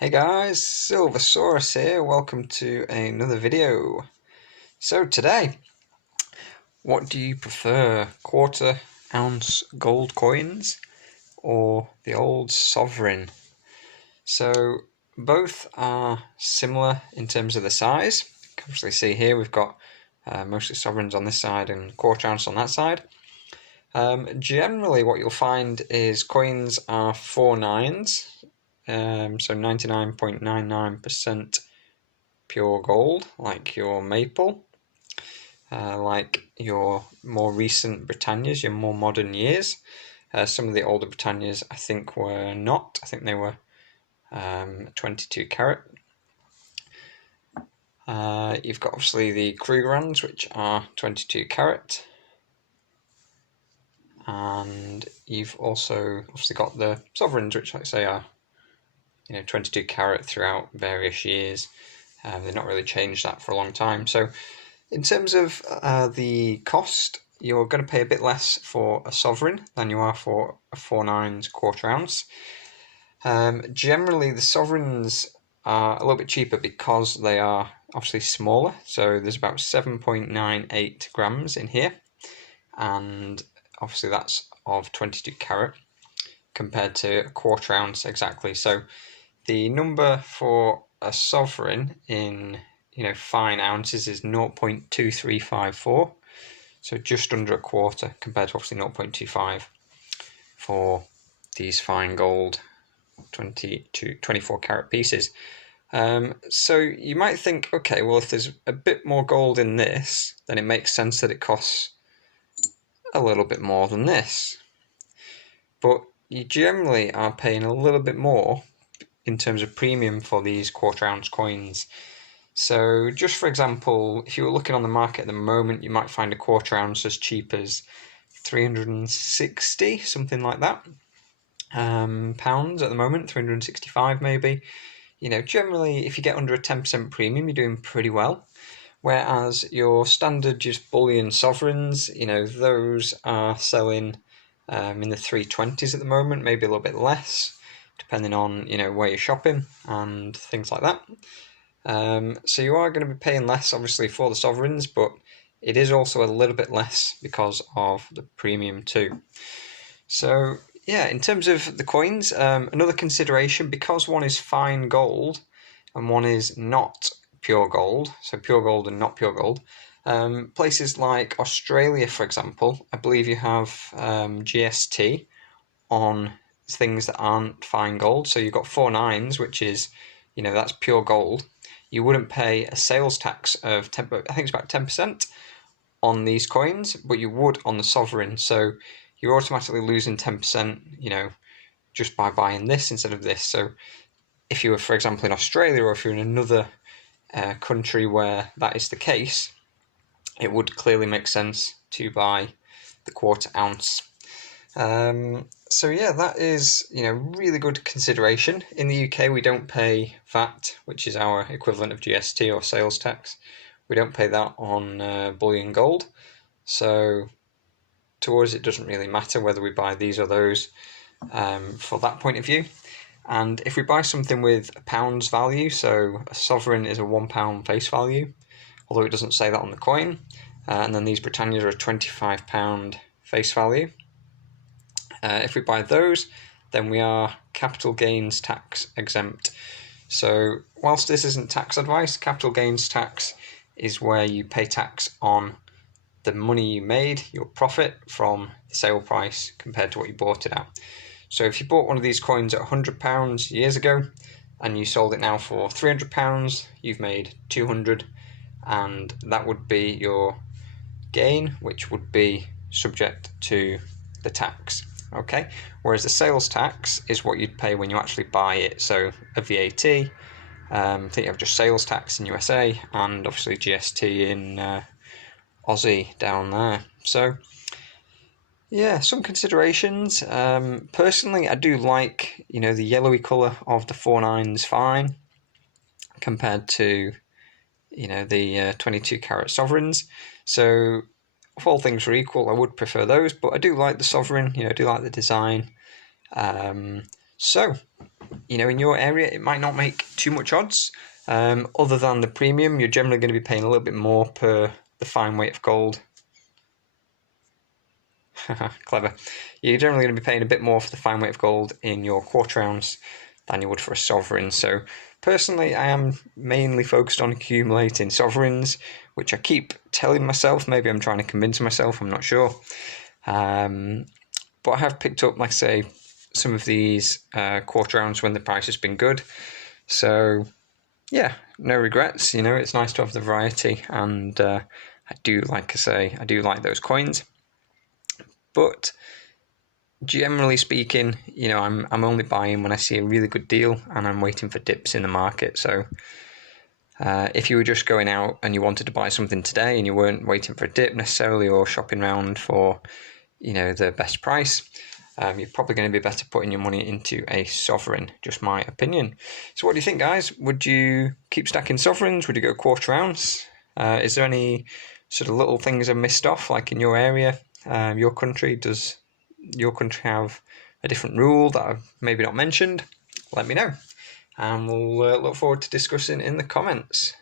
Hey guys, Silver here, welcome to another video. So today, what do you prefer, quarter ounce gold coins or the old sovereign? So both are similar in terms of the size. You can obviously see here we've got mostly sovereigns on this side and quarter ounce on that side. Generally what you'll find is coins are 4 nines. So 99.99% pure gold, like your maple, like your more recent Britannias, your more modern years. Some of the older Britannias I think were not. I think they were 22 carat. You've got obviously the Krugerrands, which are 22 carat. And you've also obviously got the sovereigns, which like I say are 22 carat throughout various years. They've not really changed that for a long time. So in terms of the cost, you're going to pay a bit less for a sovereign than you are for a 4 nines quarter ounce. Generally, the sovereigns are a little bit cheaper because they are obviously smaller. So there's about 7.98 grams in here. And obviously that's of 22 carat compared to a quarter ounce exactly. So the number for a sovereign in fine ounces is 0.2354, so just under a quarter compared to obviously 0.25 for these fine gold 24 carat pieces. So you might think, okay, well, if there's a bit more gold in this, then it makes sense that it costs a little bit more than this. But you generally are paying a little bit more in terms of premium for these quarter ounce coins. So just for example, if you were looking on the market at the moment, you might find a quarter ounce as cheap as 360, something like that, pounds at the moment, 365 maybe. Generally if you get under a 10% premium, you're doing pretty well. Whereas your standard just bullion sovereigns, those are selling in the 320s at the moment, maybe a little bit less, depending on where you're shopping and things like that. So you are going to be paying less obviously for the sovereigns, but it is also a little bit less because of the premium too. So yeah, in terms of the coins, another consideration, because one is fine gold and one is not pure gold, so pure gold and not pure gold, places like Australia, for example, I believe you have GST on things that aren't fine gold. So you've got 4 nines, which is, that's pure gold. You wouldn't pay a sales tax of 10, I think it's about 10% on these coins, but you would on the sovereign. So you're automatically losing 10%, just by buying this instead of this. So if you were, for example, in Australia, or if you're in another country where that is the case, it would clearly make sense to buy the quarter ounce. So yeah, that is really good consideration. In the UK, we don't pay VAT, which is our equivalent of GST or sales tax. We don't pay that on bullion gold. So to us, it doesn't really matter whether we buy these or those for that point of view. And if we buy something with a pound's value, so a sovereign is a £1 face value, although it doesn't say that on the coin, and then these Britannias are a £25 face value. If we buy those, then we are capital gains tax exempt. So whilst this isn't tax advice, capital gains tax is where you pay tax on the money you made, your profit from the sale price compared to what you bought it at. So if you bought one of these coins at £100 years ago and you sold it now for £300, you've made £200, and that would be your gain, which would be subject to the tax. Okay, whereas the sales tax is what you'd pay when you actually buy it. So a VAT, I think you have just sales tax in USA and obviously GST in Aussie down there. So yeah, some considerations. Personally, I do like the yellowy colour of the 4 nines fine compared to the 22 carat sovereigns. So if all things were equal, I would prefer those, but I do like the sovereign. I do like the design. So, in your area, it might not make too much odds. Other than the premium, you're generally going to be paying a little bit more per the fine weight of gold. Clever. You're generally going to be paying a bit more for the fine weight of gold in your quarter ounce than you would for a sovereign. So personally, I am mainly focused on accumulating sovereigns, which I keep telling myself. Maybe I'm trying to convince myself, I'm not sure. But I have picked up, like I say, some of these quarter ounce when the price has been good. So yeah, no regrets. It's nice to have the variety, and I do like those coins. But generally speaking, I'm only buying when I see a really good deal and I'm waiting for dips in the market. So if you were just going out and you wanted to buy something today and you weren't waiting for a dip necessarily or shopping around for, the best price, you're probably going to be better putting your money into a sovereign, just my opinion. So what do you think, guys? Would you keep stacking sovereigns? Would you go quarter ounce? Is there any sort of little things I've missed off, like in your area, your country? Does your country have a different rule that I've maybe not mentioned? Let me know. And we'll look forward to discussing in the comments.